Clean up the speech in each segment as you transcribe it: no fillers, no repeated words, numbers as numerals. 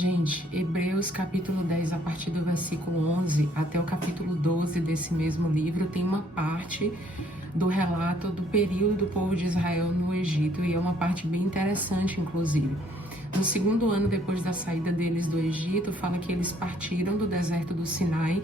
Gente, Hebreus capítulo 10, a partir do versículo 11 até o capítulo 12 desse mesmo livro, tem uma parte do relato do período do povo de Israel no Egito, e é uma parte bem interessante, inclusive. No segundo ano depois da saída deles do Egito, fala que eles partiram do deserto do Sinai.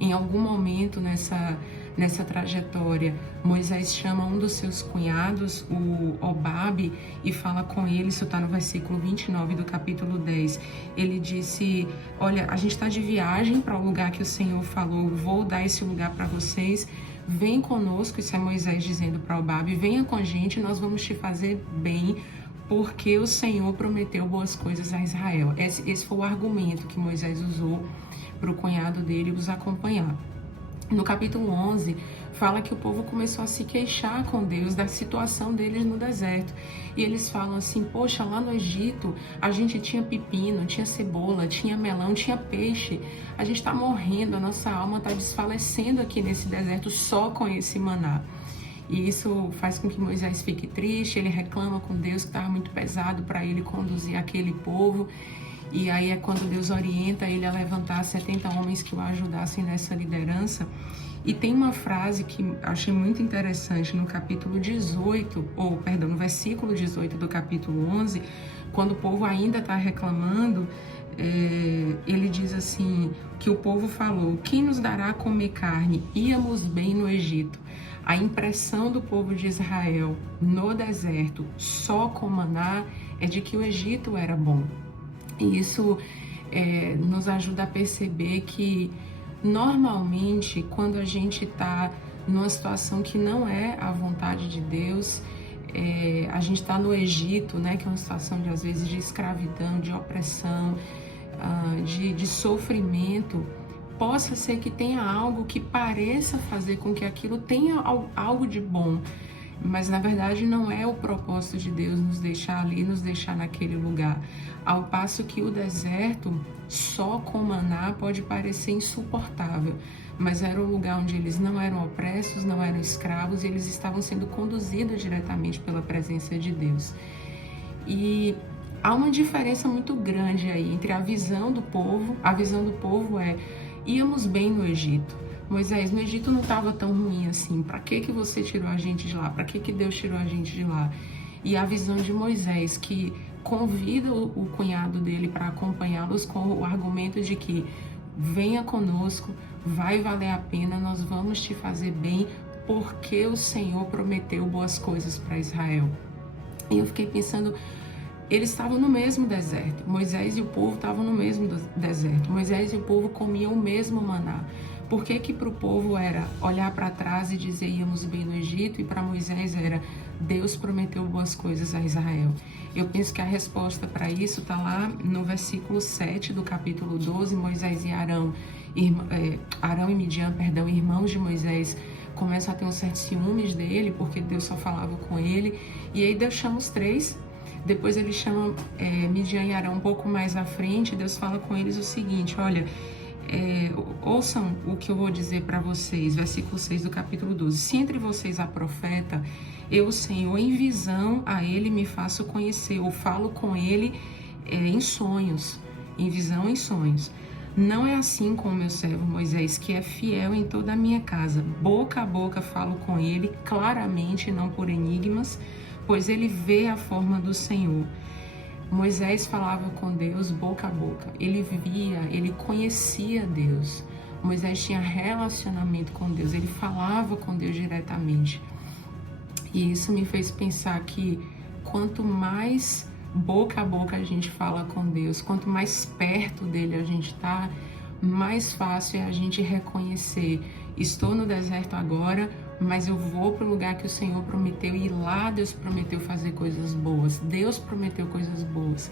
Em algum momento nessa trajetória, Moisés chama um dos seus cunhados, o Obabe, e fala com ele, isso está no versículo 29 do capítulo 10. Ele disse, olha, a gente está de viagem para o lugar que o Senhor falou, vou dar esse lugar para vocês, vem conosco, isso é Moisés dizendo para Obabe, venha com a gente, nós vamos te fazer bem, porque o Senhor prometeu boas coisas a Israel. Esse foi o argumento que Moisés usou para o cunhado dele os acompanhar. No capítulo 11, fala que o povo começou a se queixar com Deus da situação deles no deserto. E eles falam assim, poxa, lá no Egito a gente tinha pepino, tinha cebola, tinha melão, tinha peixe. A gente está morrendo, a nossa alma está desfalecendo aqui nesse deserto só com esse maná. E isso faz com que Moisés fique triste, ele reclama com Deus que estava muito pesado para ele conduzir aquele povo. E aí é quando Deus orienta ele a levantar 70 homens que o ajudassem nessa liderança. E tem uma frase que achei muito interessante no capítulo 18, no versículo 18 do capítulo 11, quando o povo ainda está reclamando, ele diz assim, que o povo falou, quem nos dará a comer carne? Íamos bem no Egito. A impressão do povo de Israel no deserto, só com maná, é de que o Egito era bom. E isso nos ajuda a perceber que, normalmente, quando a gente está numa situação que não é a vontade de Deus, a gente está no Egito, né, que é uma situação, às vezes, de escravidão, de opressão, de sofrimento, possa ser que tenha algo que pareça fazer com que aquilo tenha algo de bom, mas na verdade não é o propósito de Deus nos deixar ali, nos deixar naquele lugar. Ao passo que o deserto, só com maná, pode parecer insuportável, mas era um lugar onde eles não eram opressos, não eram escravos, e eles estavam sendo conduzidos diretamente pela presença de Deus. E há uma diferença muito grande aí entre a visão do povo. A visão do povo íamos bem no Egito. Moisés, no Egito não estava tão ruim assim. Para que você tirou a gente de lá? Para que Deus tirou a gente de lá? E a visão de Moisés, que convida o cunhado dele para acompanhá-los com o argumento de que venha conosco, vai valer a pena, nós vamos te fazer bem, porque o Senhor prometeu boas coisas para Israel. E eu fiquei pensando, eles estavam no mesmo deserto, Moisés e o povo estavam no mesmo deserto, Moisés e o povo comiam o mesmo maná. Por que para o povo era olhar para trás e dizer íamos bem no Egito, e para Moisés era Deus prometeu boas coisas a Israel? Eu penso que a resposta para isso está lá no versículo 7 do capítulo 12, Moisés e Arão e Midian, irmãos de Moisés, começam a ter um certo ciúmes dele, porque Deus só falava com ele, e aí Deus chama os três. Depois ele chama Midian e Arão um pouco mais à frente, Deus fala com eles o seguinte, olha, ouçam o que eu vou dizer para vocês, versículo 6 do capítulo 12. Se entre vocês há profeta, eu, Senhor, em visão a ele me faço conhecer, ou falo com ele em sonhos, em visão, em sonhos. Não é assim com o meu servo Moisés, que é fiel em toda a minha casa. Boca a boca falo com ele, claramente, não por enigmas, pois ele vê a forma do Senhor. Moisés falava com Deus boca a boca, ele via, ele conhecia Deus. Moisés tinha relacionamento com Deus, ele falava com Deus diretamente. E isso me fez pensar que quanto mais boca a boca a gente fala com Deus, quanto mais perto dele a gente está, mais fácil é a gente reconhecer, estou no deserto agora, mas eu vou para o lugar que o Senhor prometeu, e lá Deus prometeu fazer coisas boas, Deus prometeu coisas boas.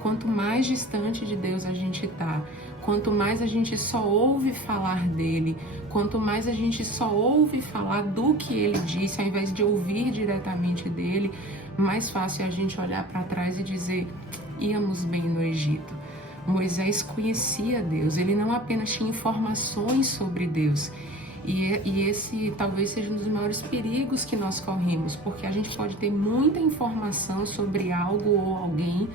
Quanto mais distante de Deus a gente está, quanto mais a gente só ouve falar dele, quanto mais a gente só ouve falar do que ele disse, ao invés de ouvir diretamente dele, mais fácil é a gente olhar para trás e dizer, íamos bem no Egito. Moisés conhecia Deus, ele não apenas tinha informações sobre Deus, e esse talvez seja um dos maiores perigos que nós corremos, porque a gente pode ter muita informação sobre algo ou alguém,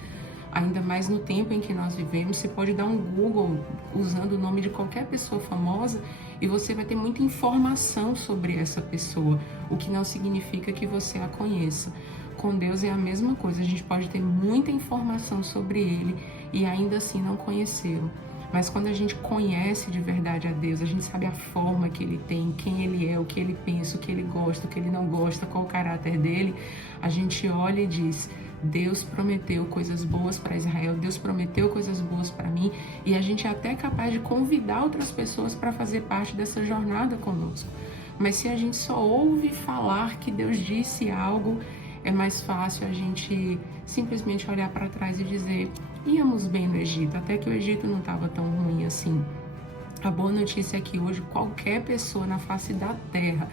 ainda mais no tempo em que nós vivemos. Você pode dar um Google usando o nome de qualquer pessoa famosa e você vai ter muita informação sobre essa pessoa, o que não significa que você a conheça. Com Deus é a mesma coisa, a gente pode ter muita informação sobre Ele e ainda assim não conhecê-lo. Mas quando a gente conhece de verdade a Deus, a gente sabe a forma que Ele tem, quem Ele é, o que Ele pensa, o que Ele gosta, o que Ele não gosta, qual o caráter dele, a gente olha e diz: Deus prometeu coisas boas para Israel, Deus prometeu coisas boas para mim, e a gente é até capaz de convidar outras pessoas para fazer parte dessa jornada conosco. Mas se a gente só ouve falar que Deus disse algo, é mais fácil a gente simplesmente olhar para trás e dizer: íamos bem no Egito, até que o Egito não estava tão ruim assim. A boa notícia é que hoje qualquer pessoa na face da terra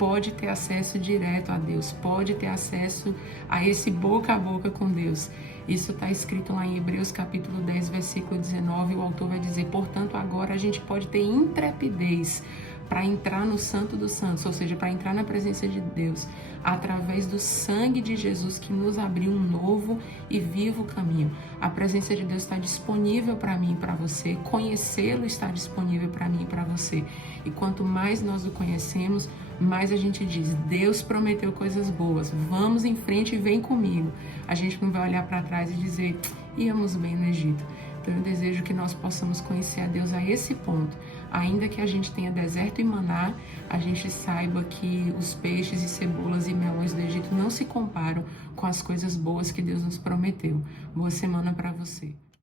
pode ter acesso direto a Deus, pode ter acesso a esse boca a boca com Deus. Isso está escrito lá em Hebreus capítulo 10, versículo 19, o autor vai dizer: portanto, agora a gente pode ter intrepidez para entrar no Santo dos Santos, ou seja, para entrar na presença de Deus, através do sangue de Jesus que nos abriu um novo e vivo caminho. A presença de Deus está disponível para mim e para você, conhecê-lo está disponível para mim e para você. E quanto mais nós o conhecemos, mais a gente diz: Deus prometeu coisas boas, vamos em frente e vem comigo. A gente não vai olhar para trás e dizer: íamos bem no Egito. Então eu desejo que nós possamos conhecer a Deus a esse ponto. Ainda que a gente tenha deserto e maná, a gente saiba que os peixes e cebolas e melões do Egito não se comparam com as coisas boas que Deus nos prometeu. Boa semana para você.